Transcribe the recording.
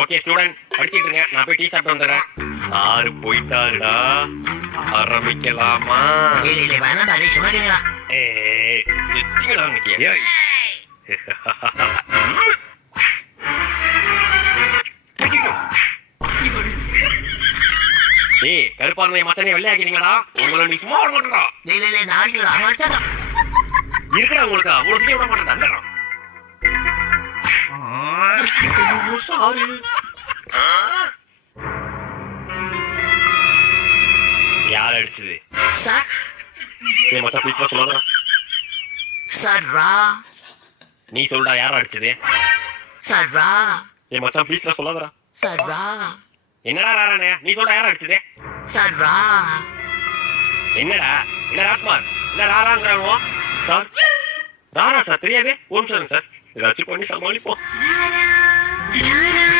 Okay student படிச்சிட்டு இருங்க, நான் போய் டீ சாப்பிட்டு வந்துடுறேன். சாரு போயிட்டாருடா, ஆரம்பிக்கலாமா? செத்திங்களா இன்னைக்கு? ஏய் கருப்பான மத்தனை வெள்ளையாக்கிட்டீங்கடா, உங்களை நீ சும்மா விட மாட்டா. இருக்கடா உங்களுக்கு அவ்வளவு சீக்கிரம் விட மாட்டேன். யார் அடிச்சது? சொல்லாத. நீ சொல்டா, யார் அடிச்சது? மச்சான் ப்ளீஸ் சொல்லாதடா. என்னடா ராரானே, நீ சொல்டா, யார் அடிச்சது? என்னடா என்ன ராஜ்குமார், என்ன ராராங்கிறானோ சார்? ராரா சார் தெரியாது, ஒரு நிமிஷம் சார், ஏதாச்சும் பண்ணி சமாளிப்போம்.